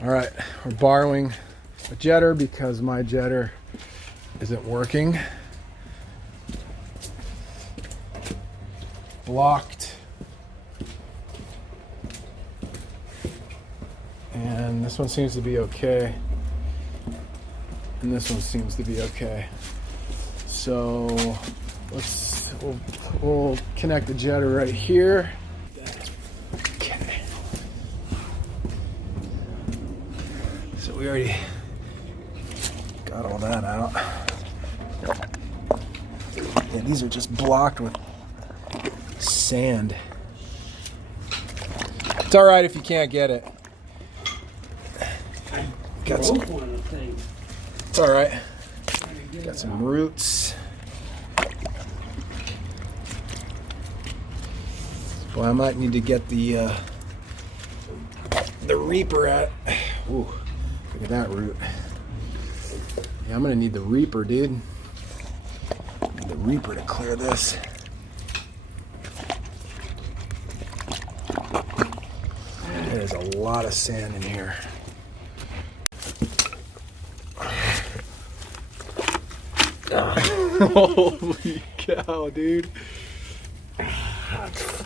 All right, we're borrowing a jetter because my jetter isn't working. Blocked. And this one seems to be okay. And this one seems to be okay. So we'll connect the jetter right here. Okay. So we already got all that out. Yeah, these are just blocked with sand. It's all right if you can't get it. Got some. It's all right. Got some roots. Well, I might need to get the reaper at. Ooh, look at that root. Yeah, I'm gonna need the reaper, dude. Need the reaper to clear this. There's a lot of sand in here. Holy cow, dude.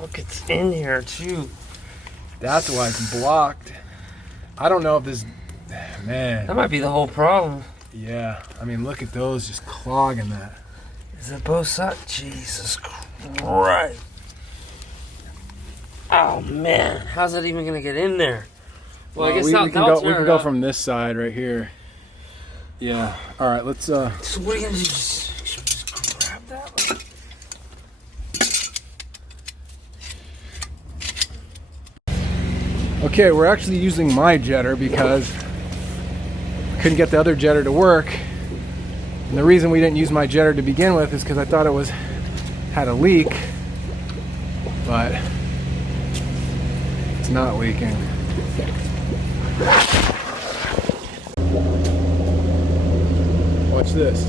Look, it's in here too. That's why it's blocked. I don't know if this, man. That might be the whole problem. Yeah, I mean, look at those just clogging that. Is it both sides? Jesus Christ. Oh man, how's that even gonna get in there? Well, I guess we can go from this side right here. Yeah. All right, let's. So what are you gonna do? Just grab that? Okay, we're actually using my jetter because I couldn't get the other jetter to work. And the reason we didn't use my jetter to begin with is because I thought it had a leak, but it's not leaking. Watch this.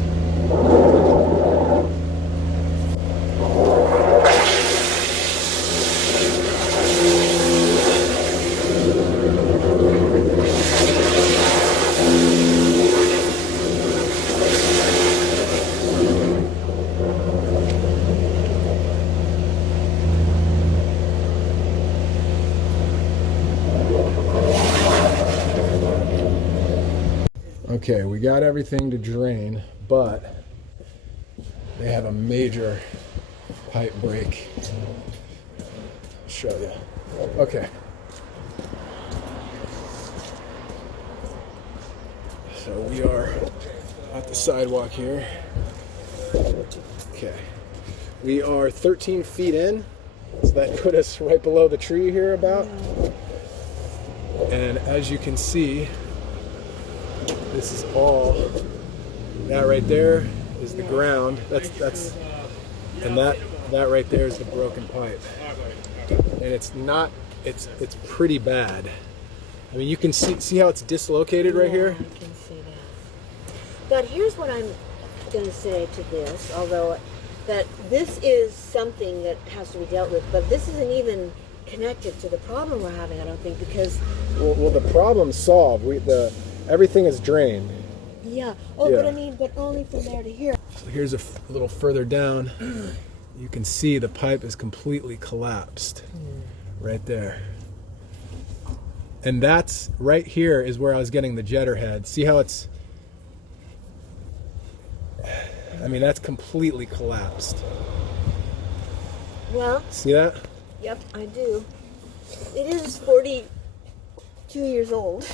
Okay, we got everything to drain, but they have a major pipe break. I'll show you. Okay. So we are at the sidewalk here. Okay. We are 13 feet in, so that put us right below the tree here about. And as you can see, this is all, that right there is the ground. That's and that right there is the broken pipe. And it's not, it's pretty bad. I mean, you can see how it's dislocated right here? I can see that. But here's what I'm going to say to this, although that this is something that has to be dealt with, but this isn't even connected to the problem we're having, I don't think, because... Well, the problem's solved. Everything is drained. Yeah. Oh, yeah. But I mean, but only from there to here. So here's a little further down. You can see the pipe is completely collapsed right there. And that's right here is where I was getting the jetter head. See how it's, I mean, that's completely collapsed. Well. See that? Yep, I do. It is 42 years old.